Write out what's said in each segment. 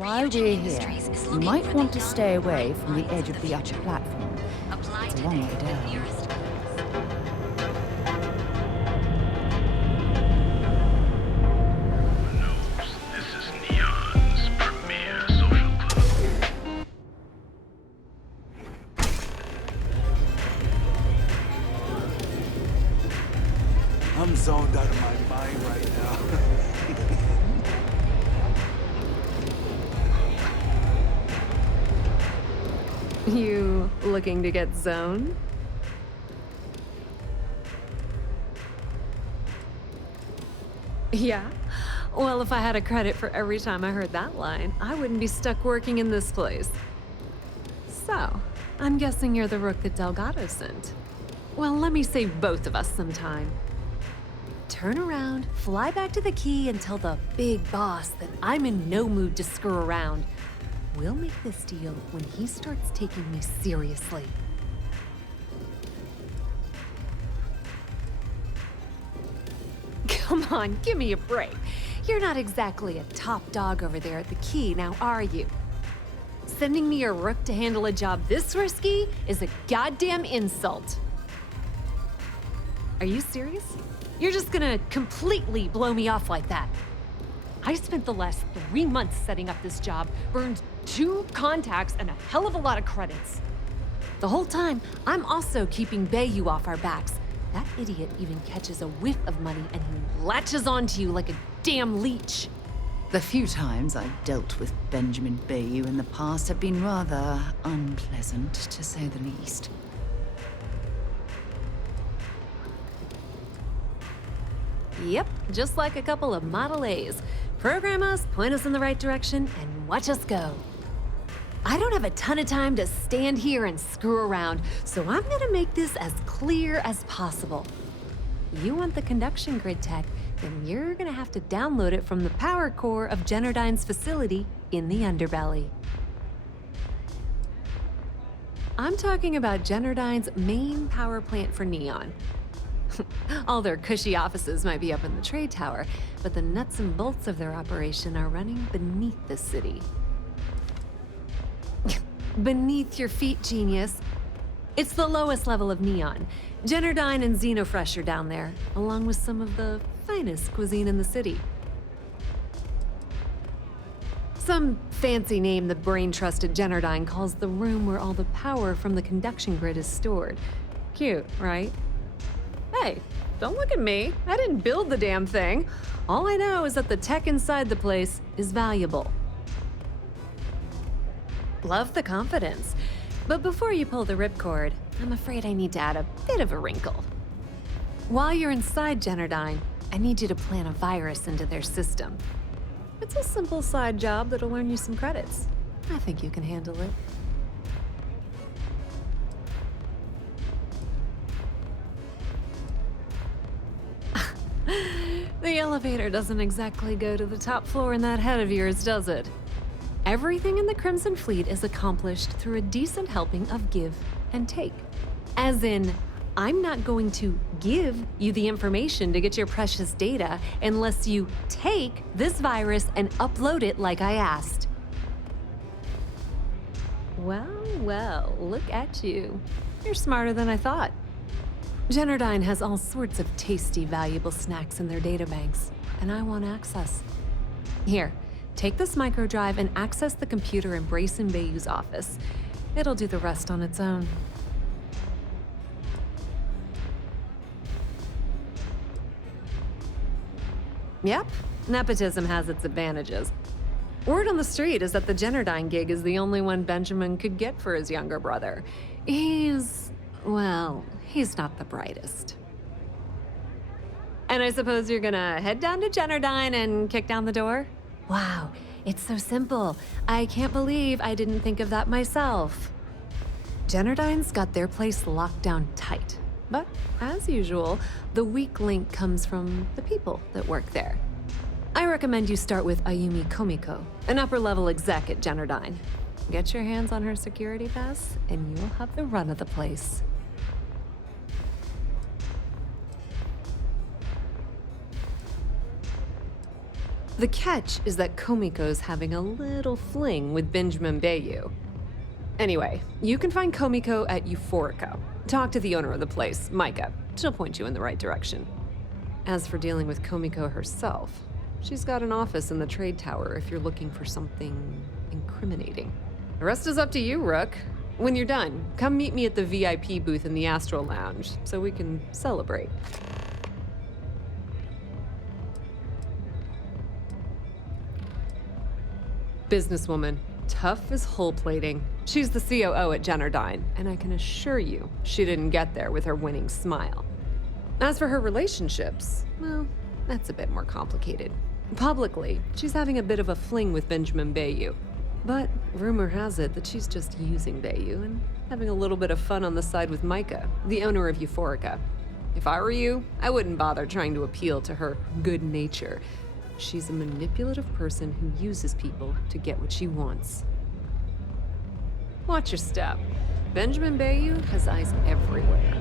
While we're here, you might want to stay away from the edge of the upper platform. It's a long way down. This is Neon's premier social club. I'm zoned out of my mind right now. You looking to get zoned? Yeah? Well, if I had a credit for every time I heard that line, I wouldn't be stuck working in this place. So, I'm guessing you're the rook that Delgado sent. Well, let me save both of us some time. Turn around, fly back to the key, and tell the big boss that I'm in no mood to screw around. We'll make this deal when he starts taking me seriously. Come on, give me a break. You're not exactly a top dog over there at the key, now are you? Sending me a rook to handle a job this risky is a goddamn insult. Are you serious? You're just gonna completely blow me off like that? I spent the last 3 months setting up this job, burned 2 contacts and a hell of a lot of credits. The whole time, I'm also keeping Bayou off our backs. That idiot even catches a whiff of money and he latches onto you like a damn leech. The few times I've dealt with Benjamin Bayou in the past have been rather unpleasant, to say the least. Yep, just like a couple of Model A's. Program us, point us in the right direction, and watch us go. I don't have a ton of time to stand here and screw around, so I'm gonna make this as clear as possible. You want the conduction grid tech, then you're gonna have to download it from the power core of Generdyne's facility in the underbelly. I'm talking about Generdyne's main power plant for Neon. All their cushy offices might be up in the trade tower, but the nuts and bolts of their operation are running beneath the city. Beneath your feet, genius. It's the lowest level of Neon. Generdyne and Xenofresh are down there, along with some of the finest cuisine in the city. Some fancy name the brain-trusted Generdyne calls the room where all the power from the conduction grid is stored. Cute, right? Hey, don't look at me. I didn't build the damn thing. All I know is that the tech inside the place is valuable. Love the confidence. But before you pull the ripcord, I'm afraid I need to add a bit of a wrinkle. While you're inside Generdyne, I need you to plant a virus into their system. It's a simple side job that'll earn you some credits. I think you can handle it. The elevator doesn't exactly go to the top floor in that head of yours, does it? Everything in the Crimson Fleet is accomplished through a decent helping of give and take. As in, I'm not going to give you the information to get your precious data unless you take this virus and upload it like I asked. Well, look at you. You're smarter than I thought. Generdyne has all sorts of tasty, valuable snacks in their databanks, and I want access. Here, take this microdrive and access the computer in Brayson Bayou's office. It'll do the rest on its own. Yep, nepotism has its advantages. Word on the street is that the Generdyne gig is the only one Benjamin could get for his younger brother. He's not the brightest. And I suppose you're gonna head down to Generdyne and kick down the door? Wow, it's so simple. I can't believe I didn't think of that myself. Generdyne's got their place locked down tight. But, as usual, the weak link comes from the people that work there. I recommend you start with Ayumi Komiko, an upper-level exec at Generdyne. Get your hands on her security pass, and you'll have the run of the place. The catch is that Komiko's having a little fling with Benjamin Bayou. Anyway, you can find Komiko at Euphorica. Talk to the owner of the place, Micah. She'll point you in the right direction. As for dealing with Komiko herself, she's got an office in the trade tower if you're looking for something incriminating. The rest is up to you, Rook. When you're done, come meet me at the VIP booth in the Astral Lounge so we can celebrate. Businesswoman, tough as hull plating. She's the COO at Generdyne, and I can assure you she didn't get there with her winning smile. As for her relationships, well, that's a bit more complicated. Publicly, she's having a bit of a fling with Benjamin Bayou. But rumor has it that she's just using Bayou and having a little bit of fun on the side with Micah, the owner of Euphorica. If I were you, I wouldn't bother trying to appeal to her good nature. She's a manipulative person who uses people to get what she wants. Watch your step. Benjamin Bayou has eyes everywhere.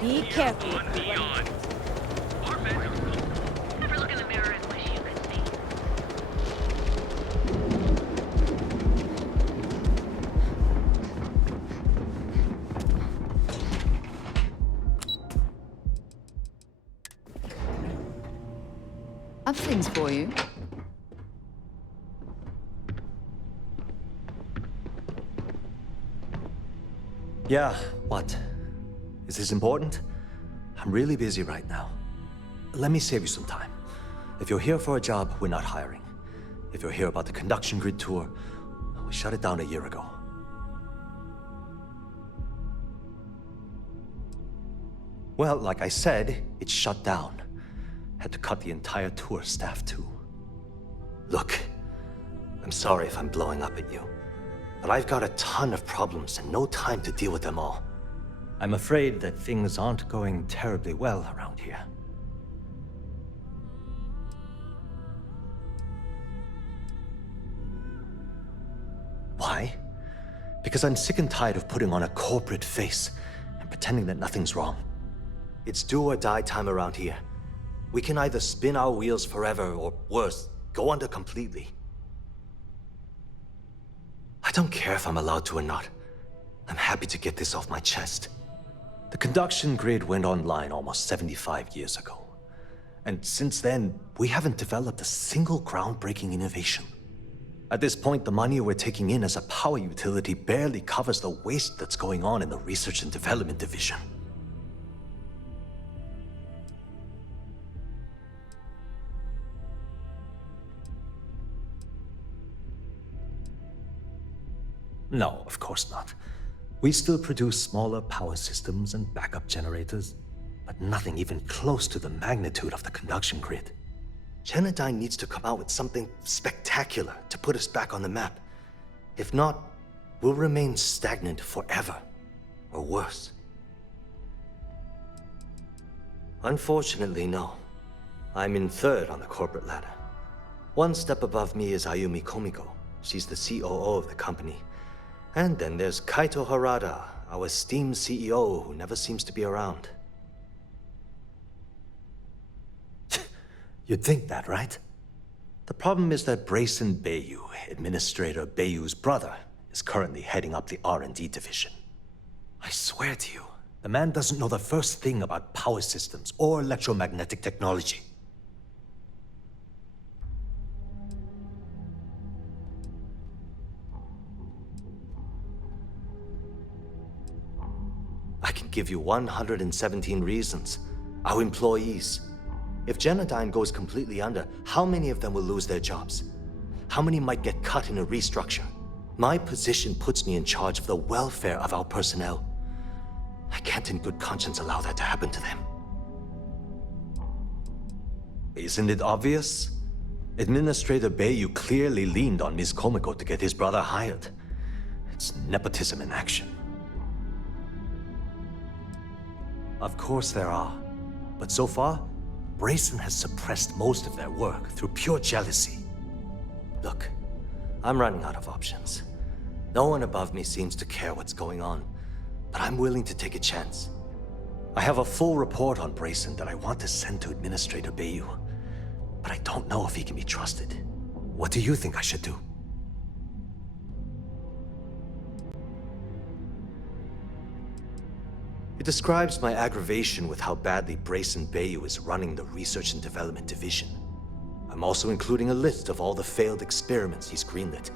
Be careful. Neon. Our men. Never look in the mirror and wish you could see. I've things for you. Yeah, what? Is this important? I'm really busy right now. Let me save you some time. If you're here for a job, we're not hiring. If you're here about the conduction grid tour, we shut it down a year ago. Well, like I said, it's shut down. Had to cut the entire tour staff too. Look, I'm sorry if I'm blowing up at you, but I've got a ton of problems and no time to deal with them all. I'm afraid that things aren't going terribly well around here. Why? Because I'm sick and tired of putting on a corporate face and pretending that nothing's wrong. It's do or die time around here. We can either spin our wheels forever or worse, go under completely. I don't care if I'm allowed to or not. I'm happy to get this off my chest. The conduction grid went online almost 75 years ago. And since then, we haven't developed a single groundbreaking innovation. At this point, the money we're taking in as a power utility barely covers the waste that's going on in the research and development division. No, of course not. We still produce smaller power systems and backup generators, but nothing even close to the magnitude of the conduction grid. Generdyne needs to come out with something spectacular to put us back on the map. If not, we'll remain stagnant forever, or worse. Unfortunately, no. I'm in third on the corporate ladder. One step above me is Ayumi Komiko. She's the COO of the company. And then there's Kaito Harada, our esteemed CEO who never seems to be around. You'd think that, right? The problem is that Brayson Bayou, Administrator Bayou's brother, is currently heading up the R&D division. I swear to you, the man doesn't know the first thing about power systems or electromagnetic technology. I can give you 117 reasons. Our employees. If Generdyne goes completely under, how many of them will lose their jobs? How many might get cut in a restructure? My position puts me in charge of the welfare of our personnel. I can't in good conscience allow that to happen to them. Isn't it obvious? Administrator Bayu clearly leaned on Ms. Komiko to get his brother hired. It's nepotism in action. Of course there are. But so far, Brayson has suppressed most of their work through pure jealousy. Look, I'm running out of options. No one above me seems to care what's going on, but I'm willing to take a chance. I have a full report on Brayson that I want to send to Administrator Bayu, but I don't know if he can be trusted. What do you think I should do? It describes my aggravation with how badly Brayson Bayu is running the Research and Development Division. I'm also including a list of all the failed experiments he's greenlit,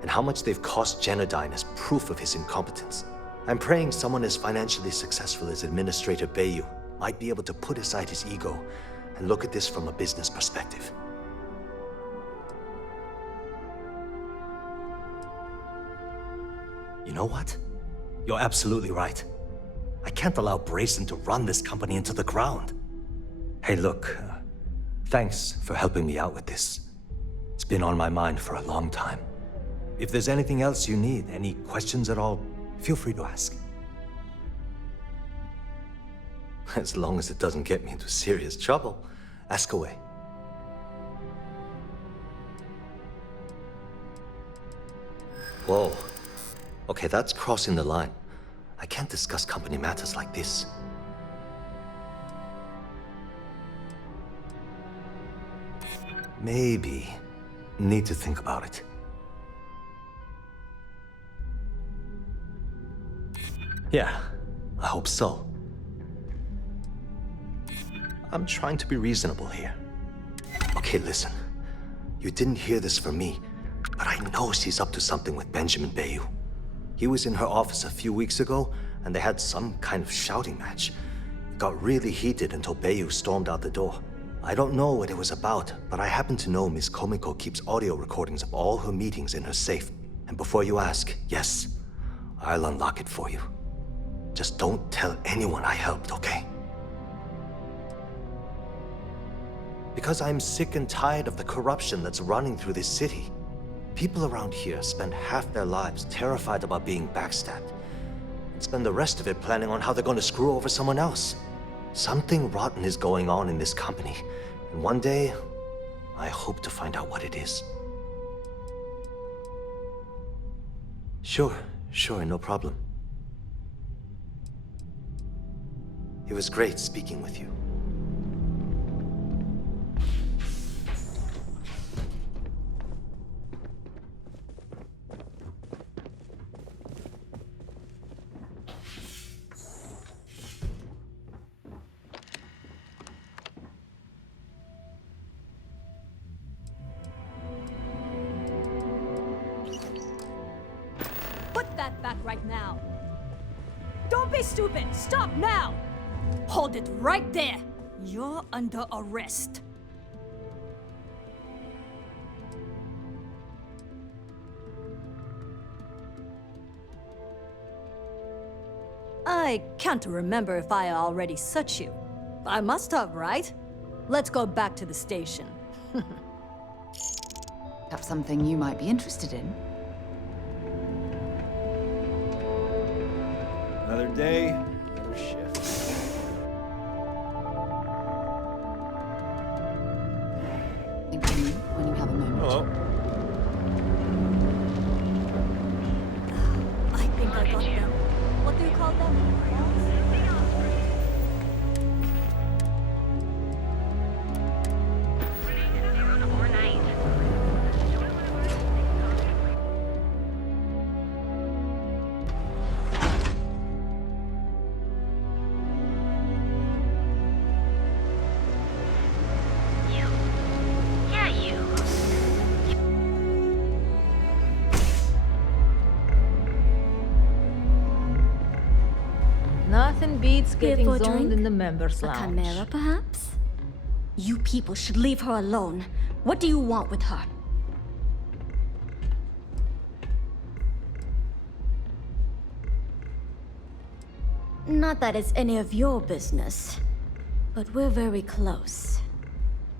and how much they've cost Genodyne as proof of his incompetence. I'm praying someone as financially successful as Administrator Bayu might be able to put aside his ego and look at this from a business perspective. You know what? You're absolutely right. I can't allow Brayson to run this company into the ground. Hey, look, thanks for helping me out with this. It's been on my mind for a long time. If there's anything else you need, any questions at all, feel free to ask. As long as it doesn't get me into serious trouble, ask away. Whoa. Okay, that's crossing the line. I can't discuss company matters like this. Maybe. Need to think about it. Yeah, I hope so. I'm trying to be reasonable here. Okay, listen. You didn't hear this from me, but I know she's up to something with Benjamin Bayu. He was in her office a few weeks ago, and they had some kind of shouting match. It got really heated until Bayu stormed out the door. I don't know what it was about, but I happen to know Miss Komiko keeps audio recordings of all her meetings in her safe. And before you ask, yes, I'll unlock it for you. Just don't tell anyone I helped, okay? Because I'm sick and tired of the corruption that's running through this city. People around here spend half their lives terrified about being backstabbed, and spend the rest of it planning on how they're going to screw over someone else. Something rotten is going on in this company, and one day, I hope to find out what it is. Sure, no problem. It was great speaking with you. Put that back right now. Don't be stupid. Stop now. Hold it right there. You're under arrest. I can't remember if I already set you. I must have, right? Let's go back to the station. Perhaps something you might be interested in. Another day, another shift. Thank you when you have a moment. Hello. I think I got them. What do you call them? Nothing beats Here getting for a zoned drink? in the members' A lounge. chimera, perhaps? You people should leave her alone. What do you want with her? Not that it's any of your business, but we're very close.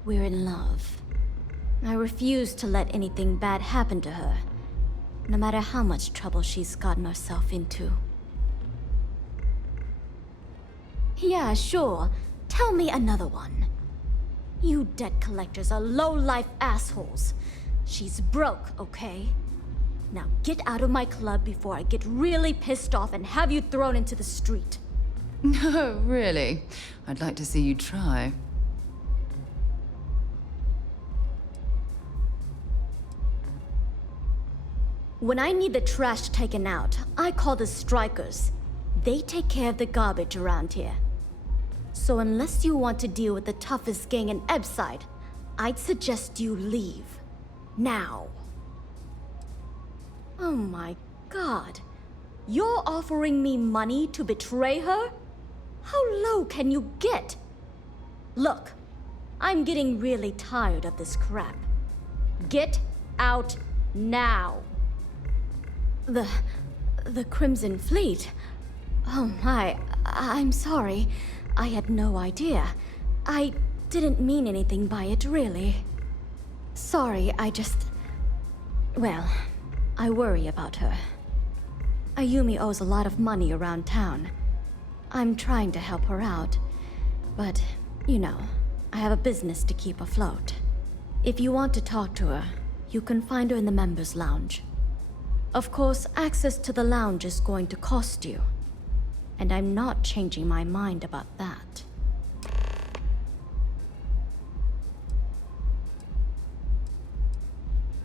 We're in love. I refuse to let anything bad happen to her, no matter how much trouble she's gotten herself into. Yeah, sure. Tell me another one. You debt collectors are low-life assholes. She's broke, okay? Now get out of my club before I get really pissed off and have you thrown into the street. No, really. I'd like to see you try. When I need the trash taken out, I call the strikers. They take care of the garbage around here. So unless you want to deal with the toughest gang in Ebside, I'd suggest you leave. Now. Oh my god. You're offering me money to betray her? How low can you get? Look, I'm getting really tired of this crap. Get out now. The Crimson Fleet? Oh my, I'm sorry. I had no idea. I didn't mean anything by it, really. Sorry, well, I worry about her. Ayumi owes a lot of money around town. I'm trying to help her out, but, you know, I have a business to keep afloat. If you want to talk to her, you can find her in the members' lounge. Of course, access to the lounge is going to cost you. And I'm not changing my mind about that.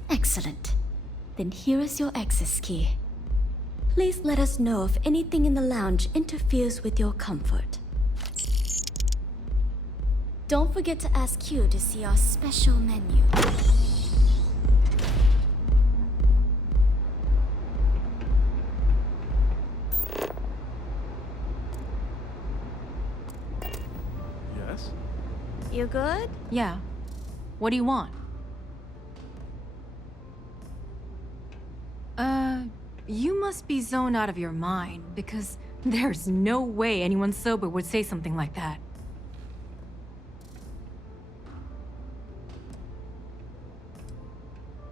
Excellent. Then here is your access key. Please let us know if anything in the lounge interferes with your comfort. Don't forget to ask Q to see our special menu. Yes? You good? Yeah. What do you want? You must be zoned out of your mind, because there's no way anyone sober would say something like that.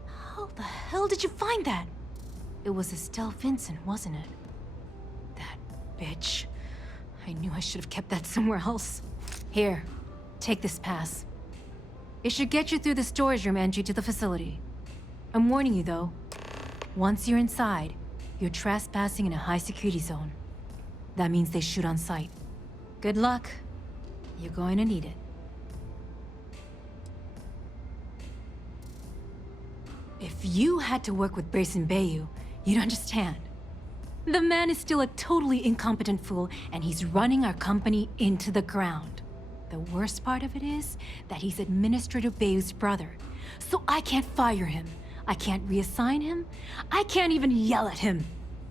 How the hell did you find that? It was Estelle Vincent, wasn't it? That bitch. I knew I should have kept that somewhere else. Here, take this pass. It should get you through the storage room entry to the facility. I'm warning you, though. Once you're inside, you're trespassing in a high-security zone. That means they shoot on sight. Good luck. You're going to need it. If you had to work with Grayson Bayou, you'd understand. The man is still a totally incompetent fool, and he's running our company into the ground. The worst part of it is that he's Administrator Bayou's brother, so I can't fire him. I can't reassign him. I can't even yell at him.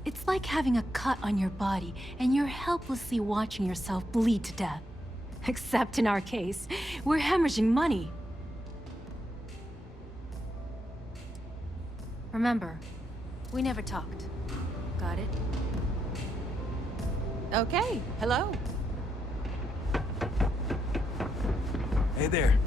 It's like having a cut on your body and you're helplessly watching yourself bleed to death. Except in our case, we're hemorrhaging money. Remember, we never talked. Got it? Okay, hello. Hey there.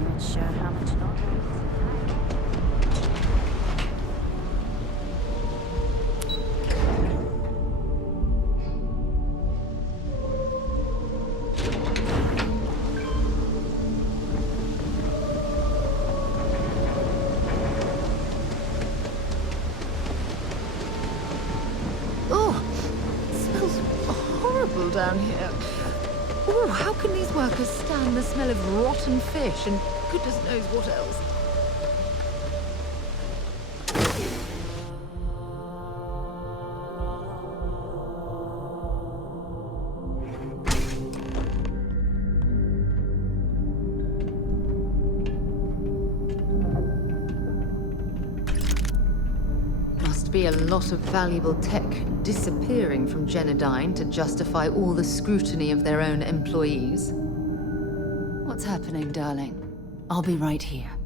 Not sure how much longer. Down here. Oh, how can these workers stand the smell of rotten fish and goodness knows what else? Must must be a lot of valuable tech disappearing from Genodyne to justify all the scrutiny of their own employees. What's happening, darling? I'll be right here.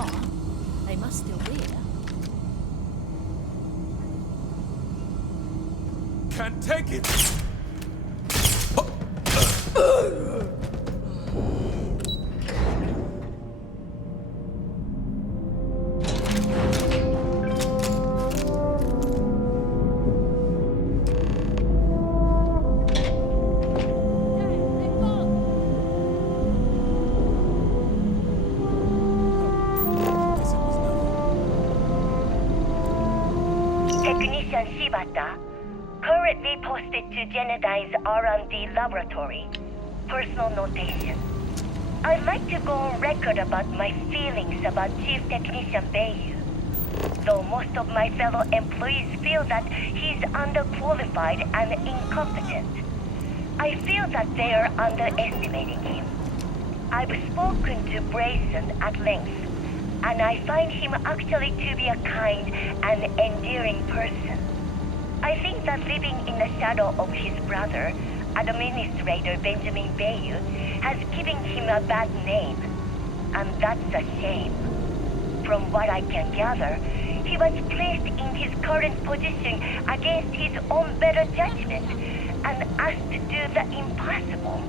Oh, they must still be here. Can't take it. Technician Shibata, currently posted to Genodyne's R&D laboratory. Personal notation. I'd like to go on record about my feelings about Chief Technician Bayu. Though most of my fellow employees feel that he's underqualified and incompetent, I feel that they are underestimating him. I've spoken to Brayson at length, and I find him actually to be a kind and endearing person. I think that living in the shadow of his brother, Administrator Benjamin Bayu, has given him a bad name, and that's a shame. From what I can gather, he was placed in his current position against his own better judgment and asked to do the impossible.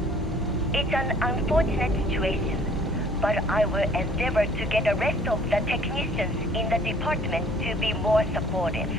It's an unfortunate situation, but I will endeavor to get the rest of the technicians in the department to be more supportive.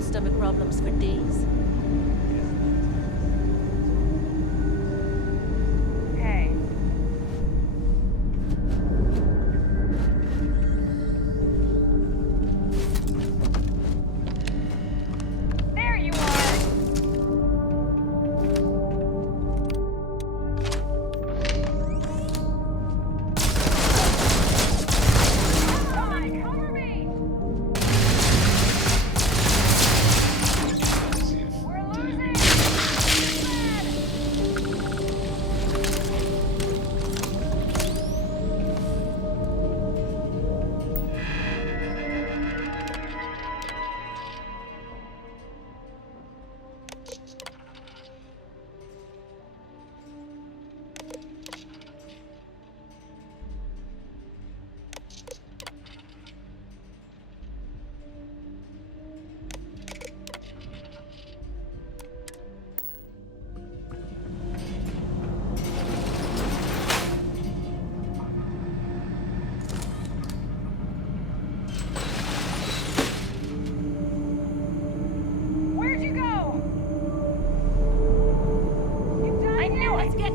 Stomach problems for days. Hey. There you are! Come on, cover me!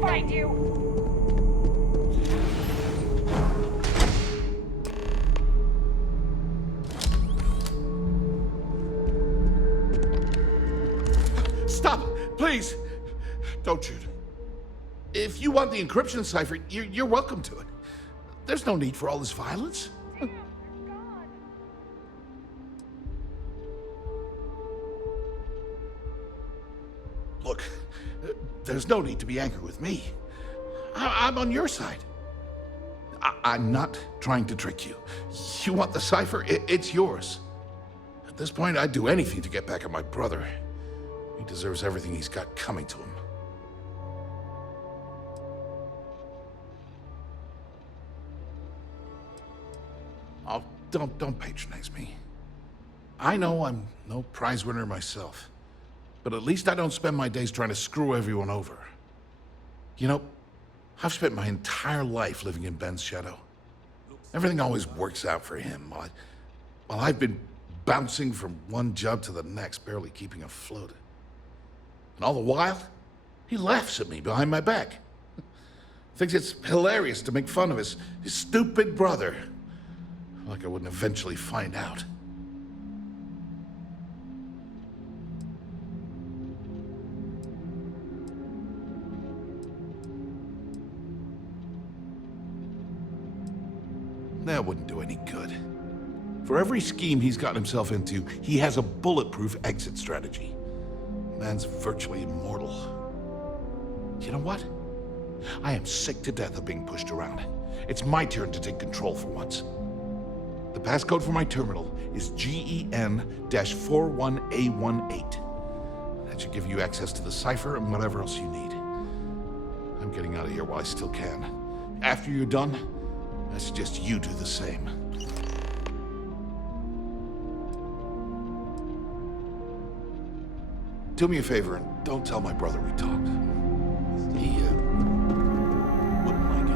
Find you! Stop! Please! Don't shoot. If you want the encryption cipher, you're welcome to it. There's no need for all this violence. Look, there's no need to be angry with me. I'm on your side. I'm not trying to trick you. You want the cipher? It's yours. At this point, I'd do anything to get back at my brother. He deserves everything he's got coming to him. Oh, don't patronize me. I know I'm no prize winner myself, but at least I don't spend my days trying to screw everyone over. You know, I've spent my entire life living in Ben's shadow. Everything always works out for him, while I've been bouncing from one job to the next, barely keeping afloat. And all the while, he laughs at me behind my back. Thinks it's hilarious to make fun of his stupid brother. Like I wouldn't eventually find out. That wouldn't do any good. For every scheme he's gotten himself into, he has a bulletproof exit strategy. Man's virtually immortal. You know what? I am sick to death of being pushed around. It's my turn to take control for once. The passcode for my terminal is GEN-41A18. That should give you access to the cipher and whatever else you need. I'm getting out of here while I still can. After you're done, I suggest you do the same. Do me a favor and don't tell my brother we talked. He, wouldn't like it.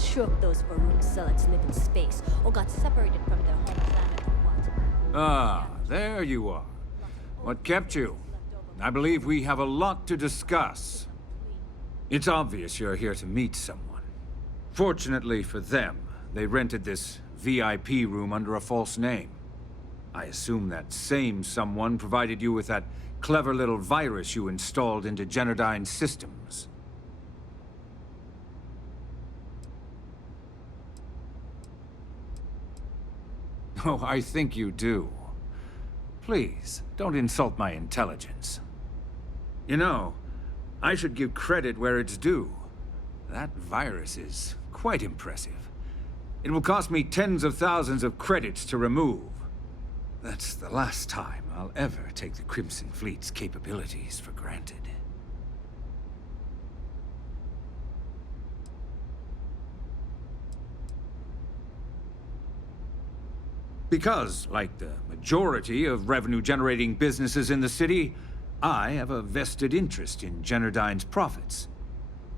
Sure if those Farouk zealots live in space or got separated from their home planet or what. Ah, there you are. What kept you? I believe we have a lot to discuss. It's obvious you're here to meet someone. Fortunately for them, they rented this VIP room under a false name. I assume that same someone provided you with that clever little virus you installed into Generdyne's systems. Oh, I think you do. Please, don't insult my intelligence. You know, I should give credit where it's due. That virus is quite impressive. It will cost me tens of thousands of credits to remove. That's the last time I'll ever take the Crimson Fleet's capabilities for granted. Because, like the majority of revenue-generating businesses in the city, I have a vested interest in Generdyne's profits.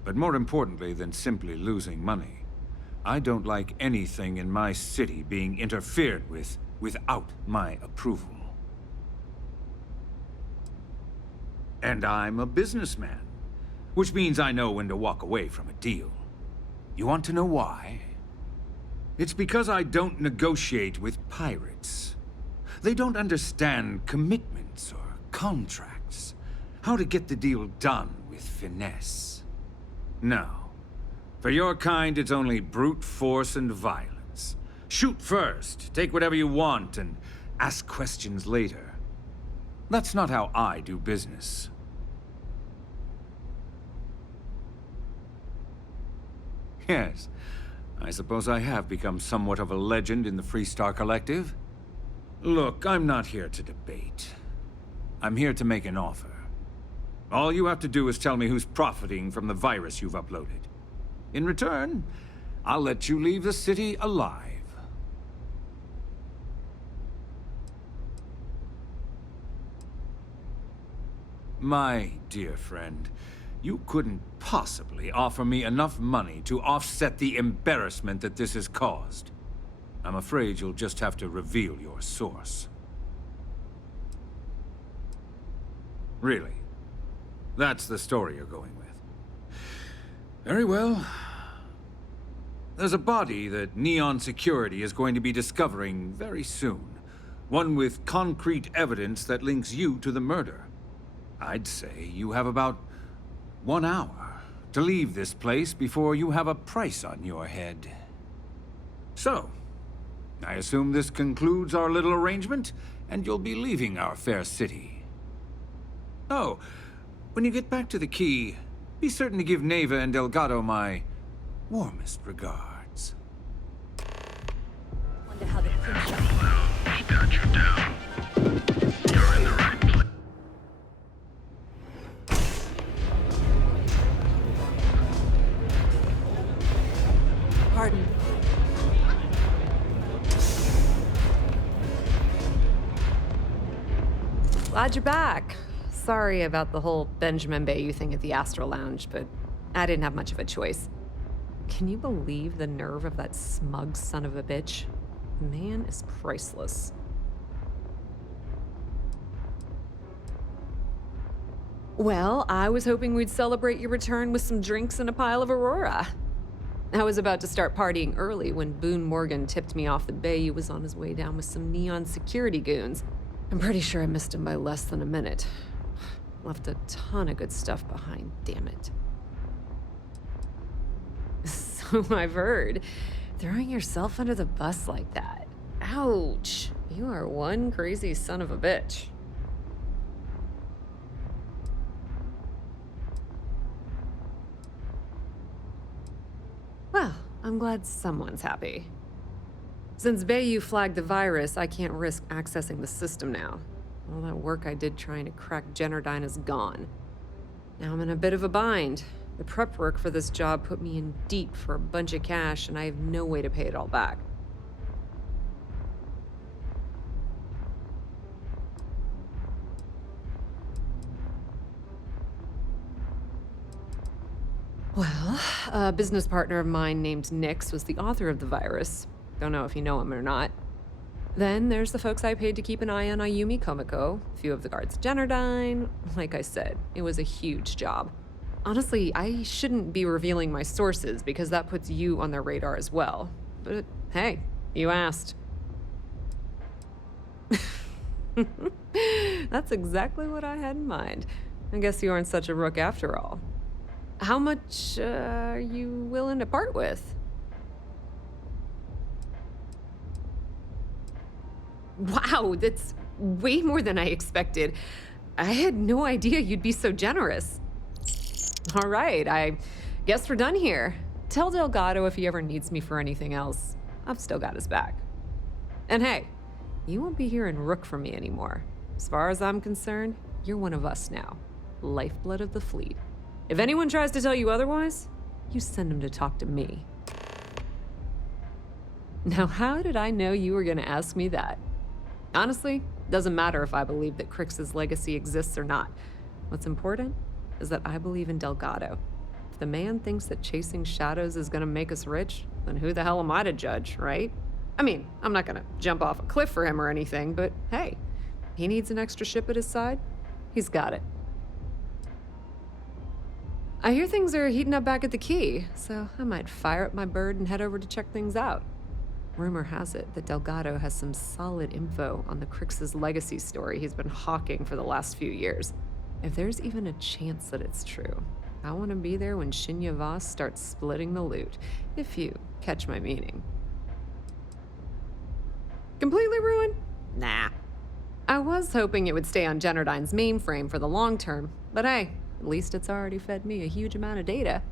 But more importantly than simply losing money, I don't like anything in my city being interfered with without my approval. And I'm a businessman. Which means I know when to walk away from a deal. You want to know why? It's because I don't negotiate with pirates. They don't understand commitments or contracts. How to get the deal done with finesse. No. For your kind, it's only brute force and violence. Shoot first, take whatever you want, and ask questions later. That's not how I do business. Yes, I suppose I have become somewhat of a legend in the Freestar Collective. Look, I'm not here to debate. I'm here to make an offer. All you have to do is tell me who's profiting from the virus you've uploaded. In return, I'll let you leave the city alive. My dear friend, you couldn't possibly offer me enough money to offset the embarrassment that this has caused. I'm afraid you'll just have to reveal your source. Really? That's the story you're going with. Very well. There's a body that Neon Security is going to be discovering very soon. One with concrete evidence that links you to the murder. I'd say you have about 1 hour to leave this place before you have a price on your head. So, I assume this concludes our little arrangement, and you'll be leaving our fair city. Oh, when you get back to the Key, be certain to give Neva and Delgado my warmest regards. Wonder how the Got you down. You're in the right place. Pardon. Glad you're back. Sorry about the whole Benjamin Bayou thing at the Astral Lounge, but I didn't have much of a choice. Can you believe the nerve of that smug son of a bitch? The man is priceless. Well, I was hoping we'd celebrate your return with some drinks and a pile of Aurora. I was about to start partying early when Boone Morgan tipped me off that Bayou was on his way down with some Neon Security goons. I'm pretty sure I missed him by less than a minute. Left a ton of good stuff behind, damn it. So I've heard. Throwing yourself under the bus like that. Ouch. You are one crazy son of a bitch. Well, I'm glad someone's happy. Since Bayou flagged the virus, I can't risk accessing the system now. All that work I did trying to crack Generdyne is gone. Now I'm in a bit of a bind. The prep work for this job put me in deep for a bunch of cash, and I have no way to pay it all back. Well, a business partner of mine named Nix was the author of the virus. Don't know if you know him or not. Then there's the folks I paid to keep an eye on Ayumi Komiko, a few of the guards at Generdyne. Like I said, it was a huge job. Honestly, I shouldn't be revealing my sources because that puts you on their radar as well. But hey, you asked. That's exactly what I had in mind. I guess you aren't such a rook after all. How much are you willing to part with? Wow, that's way more than I expected. I had no idea you'd be so generous. All right, I guess we're done here. Tell Delgado if he ever needs me for anything else. I've still got his back. And hey, you won't be hearing rook from me anymore. As far as I'm concerned, you're one of us now. Lifeblood of the fleet. If anyone tries to tell you otherwise, you send them to talk to me. Now, how did I know you were gonna ask me that? Honestly, doesn't matter if I believe that Crix's legacy exists or not. What's important is that I believe in Delgado. If the man thinks that chasing shadows is gonna make us rich, then who the hell am I to judge, right? I mean, I'm not gonna jump off a cliff for him or anything, but hey, he needs an extra ship at his side, he's got it. I hear things are heating up back at the Key, so I might fire up my bird and head over to check things out. Rumor has it that Delgado has some solid info on the Crix's legacy story he's been hawking for the last few years. If there's even a chance that it's true, I want to be there when Shinya Voss starts splitting the loot, if you catch my meaning. Completely ruined? Nah. I was hoping it would stay on Generdyne's mainframe for the long term, but hey, at least it's already fed me a huge amount of data.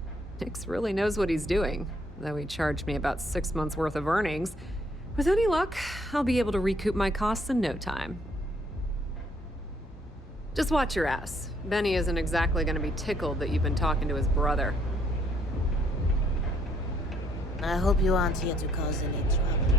Nix really knows what he's doing, though he charged me about 6 months' worth of earnings. With any luck, I'll be able to recoup my costs in no time. Just watch your ass. Benny isn't exactly gonna be tickled that you've been talking to his brother. I hope you aren't here to cause any trouble.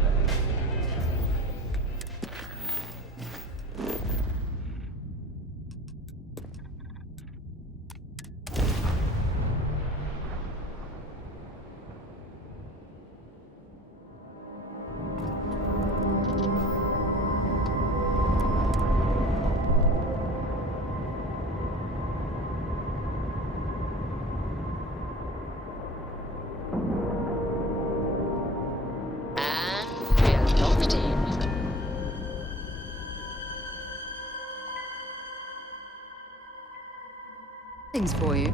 Things for you.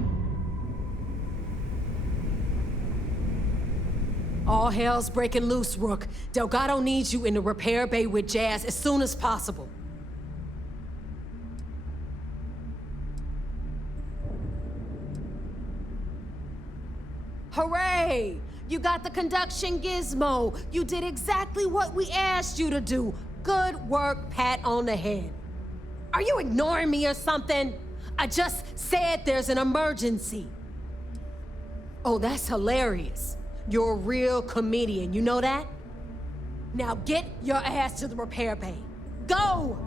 All hell's breaking loose, Rook. Delgado needs you in the repair bay with Jazz as soon as possible. Hooray! You got the conduction gizmo. You did exactly what we asked you to do. Good work, pat on the head. Are you ignoring me or something? I just said there's an emergency. Oh, that's hilarious. You're a real comedian, you know that? Now get your ass to the repair bay. Go!